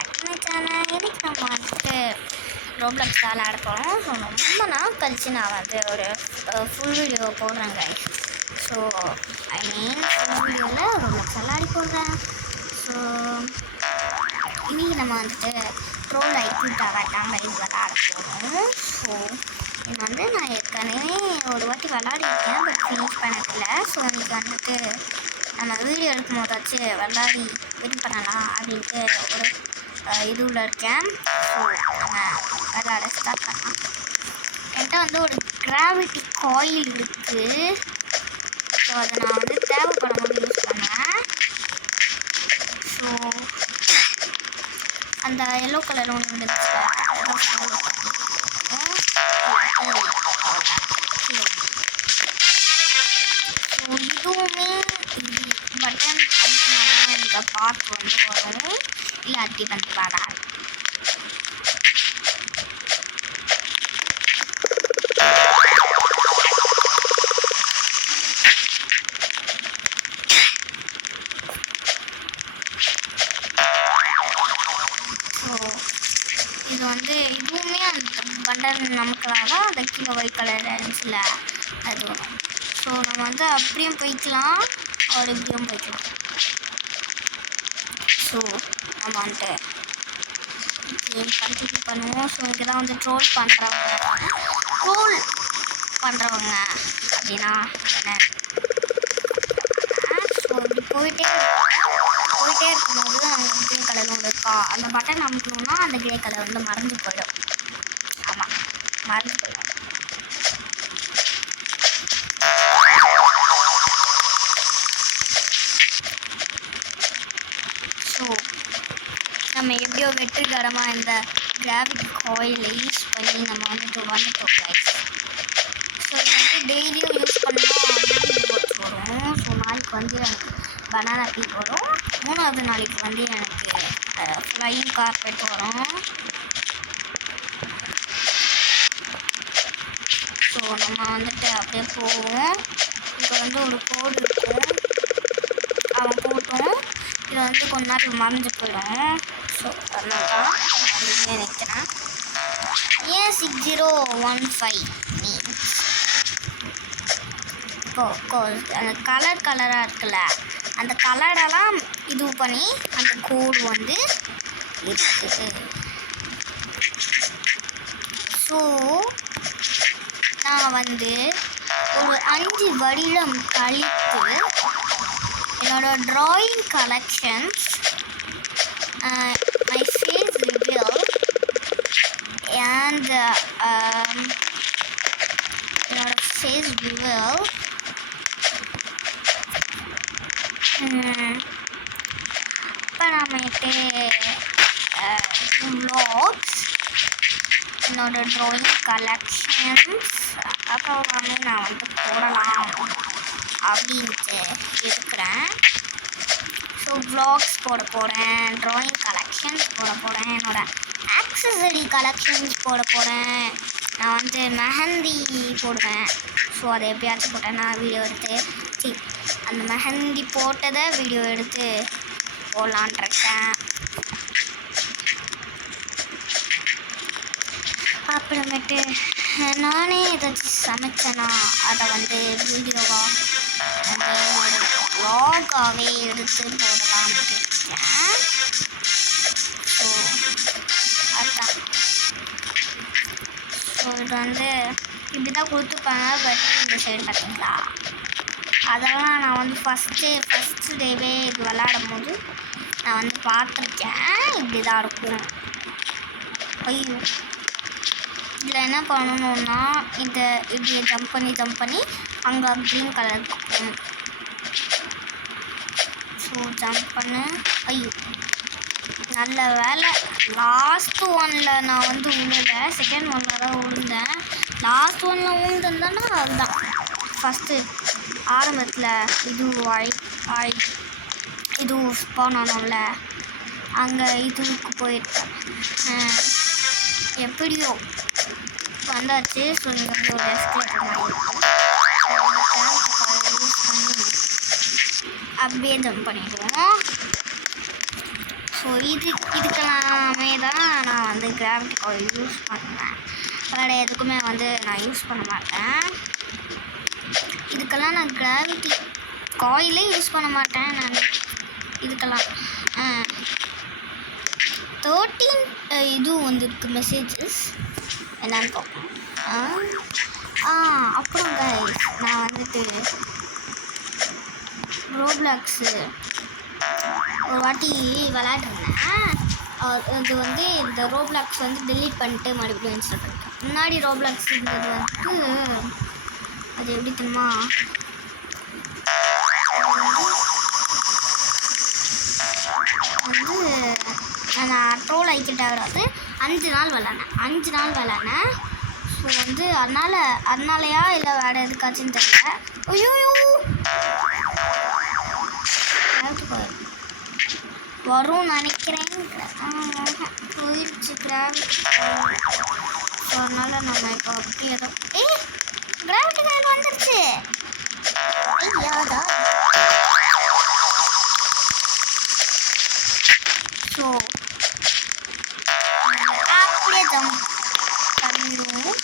Back to my channel. இன்னைக்கு நம்ம வந்துட்டு ரோப்ளாக்ஸ் விளையாட போகிறோம். ஸோ ரொம்ப நாள் கழிச்சு நான் வந்து ஒரு ஃபுல் வீடியோ போடுறேன் கைஸ். ஸோ ஃபுல் வீடியோவில் ரோப்ளாக்ஸ் விளையாடி போடுறேன். ஸோ இன்றைக்கி நம்ம வந்துட்டு ட்ரோல் ஐக்யூ டவர் தான் கைஸ் விளையாட போகிறோம். ஸோ இது வந்து நான் ஏற்கனவே ஒரு வாட்டி விளையாடிருக்கேன், பட் ஃபினிஷ் பண்ணதில்லை. ஸோ இன்றைக்கி வந்துட்டு நம்ம வீடியோ எடுக்கும் போதாச்சு விளையாடி வின் பண்ணலாம் அப்படின்ட்டு ஒரு இதுவில் இருக்கேன். ஸோ நம்ம விளையாட ஸ்டார்ட் பண்ணலாம். என்கிட்ட வந்து ஒரு கிராவிட்டி காயில் இருக்குது. ஸோ அதை நான் வந்து தேவைப்படும் போது யூஸ் பண்ணுவேன். ஸோ அந்த எல்லோ கலர் ஒன்று இருந்துச்சு, ஸோ இதுவுமே பட்டன் அடிக்கணும். இந்த பார்ட் வந்து வரும், இல்லாட்டி வந்து வராது. ஸோ இது வந்து இதுவுமே அந்த பட்டன் நமக்காக அந்த கீழே ஒயிட் கலர் இருந்துச்சுல அது வரும். ஸோ நம்ம வந்து அப்படியும் போய்க்கலாம், ஒரு இப்படியும் போய்க்கலாம். ஸோ நம்ம வந்துட்டு கண்டினியூ பண்ணுவோம். ஸோ இங்கே தான் வந்து ட்ரோல் பண்ணுறவங்க அப்படின்னா என்ன, ஸோ இப்படி போயிட்டே இருக்கும்போது அங்கே கிரே கலர் ஒன்று இருக்கா, அந்த பட்டன் அமுக்கணும்னா அந்த கிரே கலர் வந்து மறைஞ்சு போயிடும். ஆமாம், மறைஞ்சு போயிடும். ஸோ நம்ம எப்படியோ வெற்றிகரமாக இந்த கிராவிட்டி காயிலை யூஸ் பண்ணி நம்ம வந்துட்டோம் கைஸ். ஸோ இது வந்து டெய்லியும் யூஸ் பண்ணணும் வரும். ஸோ நாளைக்கு வந்து எனக்கு பனானா பீக் வரும், 3வது நாளைக்கு வந்து எனக்கு ஃப்ளையிங் கார்பெட் வரும். ஸோ நம்ம வந்துட்டு அப்படியே போவோம். இங்கே வந்து ஒரு கோடு இருக்கும், அவன் போட்டோம். இதை வந்து கொஞ்ச நேரம் மறைஞ்சு போயிடும். ஸோ அதனால தான் அப்படின்னு நினைக்கிறேன். ஏன் 6015 மீன்ஸ் அந்த கலராக இருக்குல்ல, அந்த கலரெல்லாம் இது பண்ணி அந்த கோடு வந்து இருக்குது. ஸோ நான் வந்து ஒரு 5 வருடம் கழித்து என்னோட drawing collections my face reveal and என்னோட face reveal அப்புறமேட்டு vlogs, என்னோட ட்ராயிங் கலெக்ஷன்ஸ் அப்புறம் எல்லாமே நான் வந்து போடலாம் அப்படின்ட்டு இருக்கிறேன். ஸோ vlogs போட போகிறேன், ட்ராயிங் கலெக்ஷன்ஸ் போட போகிறேன், என்னோடய ஆக்சசரி கலெக்ஷன்ஸ் போட போகிறேன். நான் வந்து மெஹந்தி போடுவேன். ஸோ அதை எப்படியாச்சும் போட்டேன்னா வீடியோ எடுத்து அந்த மெஹந்தி போட்டதை வீடியோ எடுத்து போடலான்ட்ருக்கேன். அப்புறமேட்டு நானே ஏதாச்சும் சமைச்சேன்னா அதை வந்து வீடியோவாக என்னோட வ்ளாகாகவே எடுத்து போடலாம்னு இருக்கேன். ஸோ அதுதான். ஸோ இது வந்து இப்படி தான் கொடுத்துருப்பாங்க. பட் இந்த சைடு பார்த்தீங்களா, அதெல்லாம் நான் வந்து ஃபஸ்ட்டு டேவே இது விளையாடும் போது நான் வந்து பார்த்துருக்கேன். இப்படி தான் இருக்கும். ஐயோ, இதில் என்ன பண்ணணுன்னா இதை இப்படியே ஜம்ப் பண்ணி அங்கே க்ரீன் கலர் இருக்கும். ஸோ ஜம்ப் பண்ணு. ஐயோ, நல்ல வேலை லாஸ்ட் ஒன்னில் நான் வந்து விழலை, செகண்ட் ஒன்னில் தான் விழுந்தேன். லாஸ்ட் ஒன்னில் விழுந்தேன்னா அதுதான் ஃபஸ்ட்டு ஆரம்பத்தில் இது ஸ்பான் ஆனோம்ல, அங்கே இதுக்கு போயிருக்கேன். எப்படியோ வந்தாச்சு. ஸோ இங்கே வந்து ஒரு எஸ்கலேட்டர் மாதிரி இருக்கும். அப்படியே ஜம்ப் பண்ணிடுவோம். ஸோ இதுக்கெல்லாமே தான் நான் வந்து கிராவிட்டி காயில் யூஸ் பண்ணுவேன். வேறு எதுக்குமே வந்து நான் யூஸ் பண்ண மாட்டேன். இதுக்கெல்லாம் நான் கிராவிட்டி காயிலே யூஸ் பண்ண மாட்டேன். நான் இதுக்கெல்லாம் 13 இதுவும் வந்துருக்கு மெசேஜஸ் என்னன்னு பார்ப்போம். அப்புறம் கைஸ் நான் வந்துட்டு ரோப்ளாக்ஸு ஒரு வாட்டி விளையாடுறேன். அது வந்து இந்த ரோப்ளாக்ஸ் வந்து டெலீட் பண்ணிட்டு மறுபடியும் இன்ஸ்டால் பண்ணிட்டேன். முன்னாடி ரோப்ளாக்ஸ் இருந்தது வந்து அது எப்படி தெரியுமா, வந்து நான் ட்ரோல் ஆகிக்கிட்டே வராது 5 நாள் விளாட்னேன். ஸோ வந்து அதனாலயா இல்லை வேறு எதுக்காச்சுன்னு தெரியல. ஐயோ வரும் நினைக்கிறேன். போயிடுச்சு கிராவிட்டி. ஸோ அதனால் நம்ம இப்போ அப்படி ஏதோ கிராவிட்டி காயில் வந்துடுச்சு. ஐயாதா. ஸோ அப்படியே ஜம்ப் பண்ணிடுவோம்.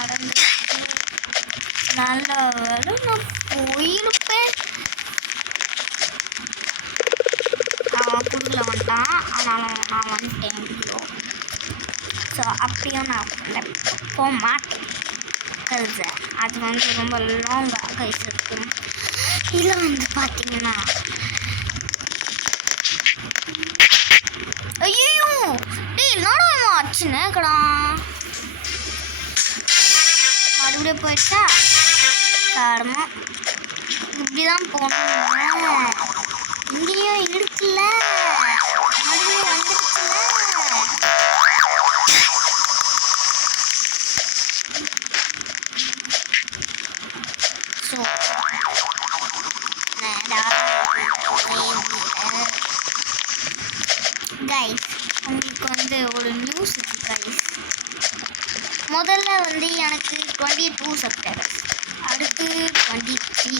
நடந்துருக்கு. நல்ல வேலை நான் போயிருப்பேன். குடுக்கல வந்துட்டான், அதனால் நான் வந்துட்டேன். ஸோ அப்படியும் நான் போக மாட்டேன். அது வந்து ரொம்ப லாங்காக கைஸ் இருக்கு. இதில் வந்து பார்த்தீங்கன்னா ஐயோ என்னடா ஆச்சுன்னு கடா மறுபடியும் போயிடுச்சா. காரணம் இப்படிதான் போகணும். இங்கேயும் இருக்குல்ல, மறுபடியும் வந்துருச்சுல. ஸோ கைஸ் உங்களுக்கு வந்து ஒரு நியூஸ் இருக்கு கைஸ். முதல்ல வந்து எனக்கு 22 சப்ஸ்கிரைபர்ஸ், அடுத்து 23,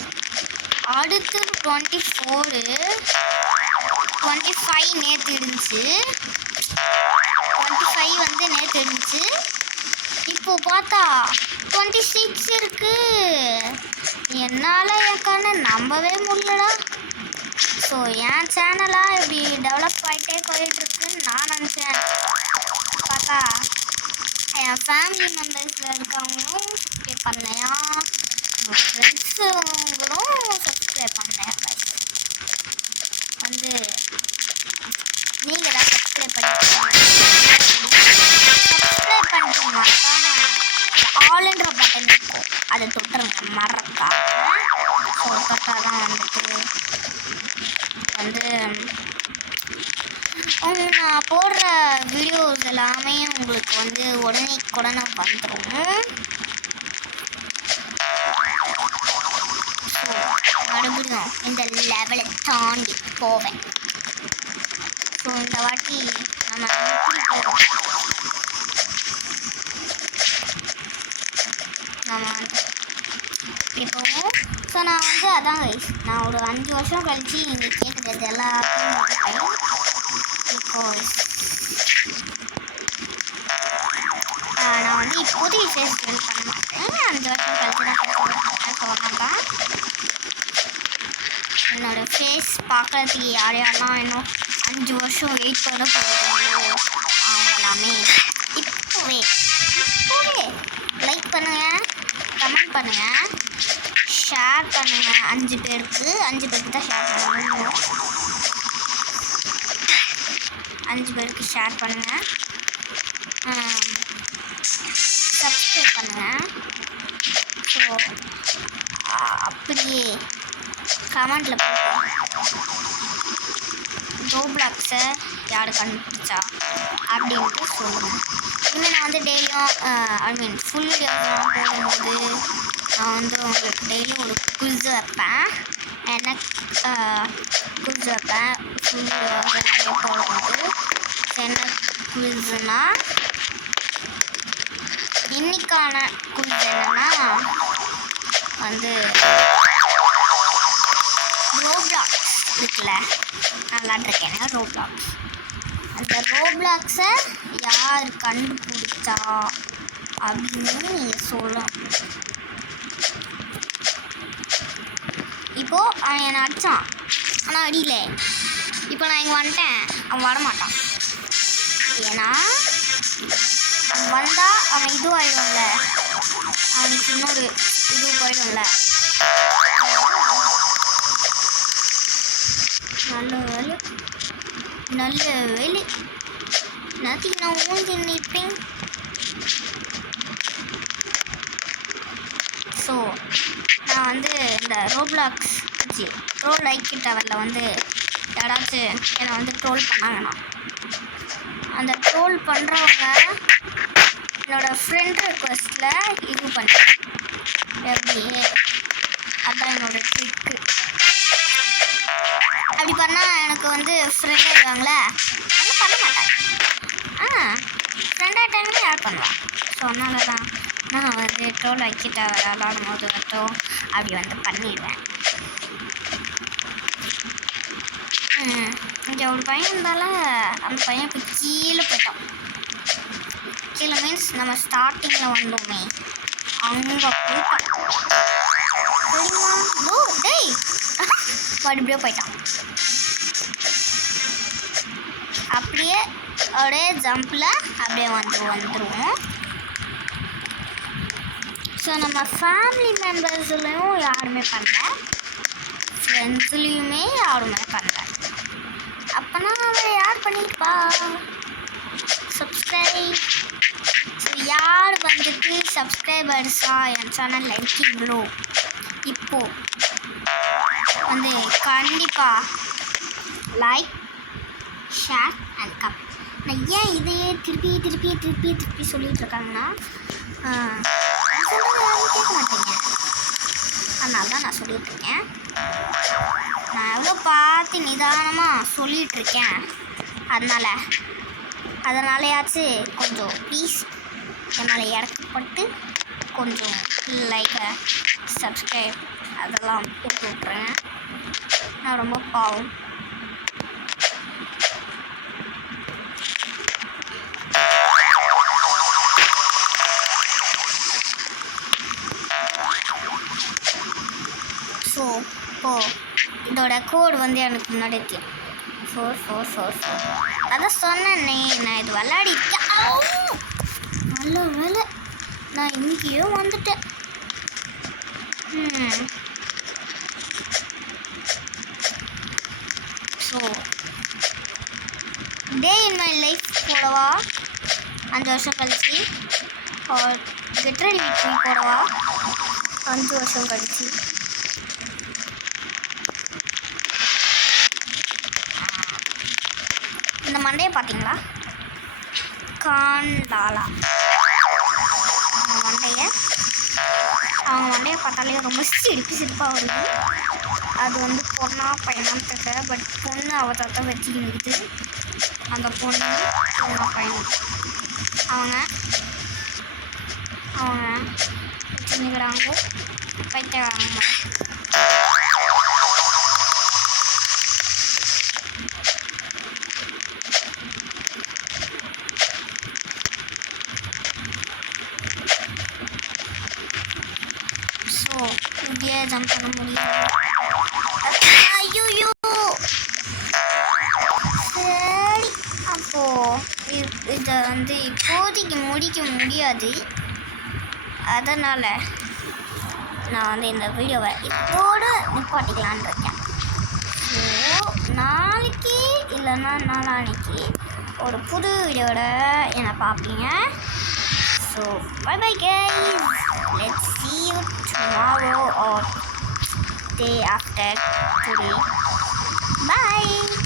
அடுத்து 24, 25 நேற்று இருந்துச்சு. 25 வந்து நேற்று இருந்துச்சு. இப்போ பார்த்தா 26 இருக்கு. என்னால் என் கண்ணை நம்பவே முடியலடா. ஸோ என் சேனலாக இப்படி டெவலப் ஆகிட்டே போயிட்டுருக்குன்னு நான் நினச்சேன். பார்த்தா என் ஃபேமிலி மெம்பர்ஸில் இருக்கவங்களும் சப்ஸ்கிரைப் பண்ணலையா, என் ஃப்ரெண்ட்ஸுங்களும் சப்ஸ்கிரைப் பண்ணலையா. வந்து நீங்கள் தான் சப்ஸ்கிரைப் பண்ணிட்டீங்க. ஆல்ன்ற பட்டன் இருக்கும், அதை தொட்டுருங்க மறக்காம. ஸோ தொட்டால் தான் வந்துட்டு வந்து நான் போடுற வீடியோஸ் எல்லாமே உங்களுக்கு வந்து உடனே வந்துடும். ஸோ மறுபடியும் இந்த லெவலை தாண்டி போவேன். ஸோ இந்த வாட்டி நம்ம இப்போவும் ஸோ நான் வந்து அதான் கைஸ், நான் ஒரு 5 வருஷம் கழித்து நீங்கள் கேட்குறது எல்லாத்தையும் பிகாஸ் நான் வந்து இப்போதைக்கு ஃபேஸ் டெவல் பண்ண மாட்டேன். 5 வருஷம் கழிச்சு தான் சொன்னாங்க. என்னோடய ஃபேஸ் பார்க்குறதுக்கு யாரெல்லாம் இன்னும் 5 வருஷம் வெயிட் பண்ண போகிறாங்களோ அவங்க எல்லாமே இப்போவே லைக் பண்ணுங்கள், கமெண்ட் பண்ணுங்கள், ஷேர் பண்ணுங்கள். 5 பேருக்கு தான் ஷேர் பண்ணுங்கள். 5 பேருக்கு ஷேர் பண்ணுங்கள், சப்ஸ்கிரைப் பண்ணுங்கள். ஸோ அப்படியே கமெண்டில் ரோப்ளாக்ஸை யார் கண்டுபிடிச்சா அப்படின்ட்டு சொல்லுங்கள். இன்னும் நான் வந்து டெய்லியும் ஃபுல் வீடியோஸ்லாம் போடும்போது நான் வந்து உங்களுக்கு டெய்லியும் ஒரு குவிஸ் வைப்பேன். குவிஸ் வைப்பேன் ஃபுல் வீடியோஸ் எல்லாமே போடும்போது. என்ன குவிஸ்னால் இன்னைக்கான குவிஸ் என்னன்னா வந்து ரோப்ளாக்ஸ் இருக்குல்ல, நான் விளாட்ருக்கேன் ரோப்ளாக்ஸ். அந்த ரோப்ளாக்ஸை யார் கண்டுபிடிச்சா அப்படின்னு நீங்கள் சொல்லலாம். இப்போது அவன் என்னை அடித்தான், ஆனால் அடியில. இப்போ நான் இங்கே வந்துட்டேன், அவன் வரமாட்டான். ஏன்னா அவன் வந்தால் அவன் இதுவாகிடும்ல, அவனுக்கு இன்னொரு இது போயிடும்ல. நல்ல வேலை நல்ல வேலை நேற்றுக்கு நான் ஊஞ்சி நிற்பேன். ஸோ நான் வந்து இந்த ரோப்ளாக்ஸ் ட்ரோல் லைக் டவரில் வந்து யாராச்சும் என்னை வந்து ட்ரோல் பண்ணாங்கண்ணா, அந்த ட்ரோல் பண்ணுறவங்க என்னோடய ஃப்ரெண்ட் ரிக்வெஸ்ட்டில் இது பண்ணி எப்படி, அதுதான் என்னோடய ட்ரிக்கு. அப்படி பண்ணால் எனக்கு வந்து ஃப்ரெண்ட் ஆகிடுவாங்களே, ஒன்றும் பண்ண மாட்டாங்க. ஃப்ரெண்ட் ஆகிட்டாங்கன்னா யார் பண்ணுவான். ஸோ அதனால தான் நான் வந்து ட்ரோல் வைக்கிட்ட விளாடும் போது மட்டும் அப்படி வந்து பண்ணிடுவேன். இங்கே ஒரு பையன் இருந்தாலும் அந்த பையன் இப்போ கீழே போயிட்டான். கீழே மீன்ஸ் நம்ம ஸ்டார்டிங்கில் வந்தோமே அங்கே போயிட்டான் தெரியுமா. ஓ டேய் மறுபடியும் போயிட்டான். அப்படியே ஜம்பில் அப்படியே வந்துடுவோம். ஸோ நம்ம ஃபேமிலி மெம்பர்ஸ்லேயும் யாருமே பண்ணல, ஃப்ரெண்ட்ஸ்லேயுமே யாருமே பண்ணல. அப்போனா அதை யார் பண்ணியிருப்பா? சப்ஸ்கிரைப். ஸோ யார் வந்துட்டு சப்ஸ்கிரைபர்ஸாக என் சேனலில் இருக்கீங்களோ இப்போது வந்து கண்டிப்பாக லைக், ஷேர் அண்ட் கமெண்ட். நான் ஏன் இதையே திருப்பி சொல்லிகிட்டு இருக்காங்கன்னா கேட்க மாட்டேங்க, அதனால தான் நான் சொல்லிகிட்ருக்கேன். நான் எவ்வளோ பார்த்து நிதானமாக சொல்லிகிட்ருக்கேன், அதனாலயாச்சும் கொஞ்சம் ப்ளீஸ் என் மேலே இறக்கப்பட்டு கொஞ்சம் லைக், சப்ஸ்கிரைப் அதெல்லாம் போட்டு விட்ருங்க. நான் ரொம்ப பாவம். ஸோ இப்போது இதோட கோடு வந்து எனக்கு முன்னாடி தெரியும், 4444. அதான் சொன்னேன்னே நான் இது விளையாடிட்டேன். நல்ல வேலை நான் இங்கேயும் வந்துட்டேன். So day in my life போடவா 5 வருஷம் கழிச்சு, கெட் ரெடி வித் மீ போடவா 5 வருஷம் கழிச்சு. இந்த மண்டையை பார்த்தீங்களா, காண்டாலா. அவங்க மண்டையை பார்த்தாலே ரொம்ப சிரிப்பாக வருது. அது வந்து பொண்ணா பையனான்னு தெரியல, பட் பொண்ணு அவள் தத்தை வச்சுக்கிட்டு அந்த பொண்ணு பையன் அவங்க வச்சுக்கிறாங்க பைத்தியக்காரங்க. ஸோ இங்கேயே ஜம்ப் பண்ண முடியும். ஐயோ சரி, அப்போது இதை வந்து இப்போதைக்கு முடிக்க முடியாது. அதனால் நான் வந்து இந்த வீடியோவை இதோடு நிப்பாட்டிக்கலான்னு இருக்கேன். ஸோ நாளைக்கு இல்லைன்னா நாளான்னைக்கு ஒரு புது வீடியோட என்னை பார்ப்பீங்க. So bye bye guys, let's see you tomorrow or day after today. Bye.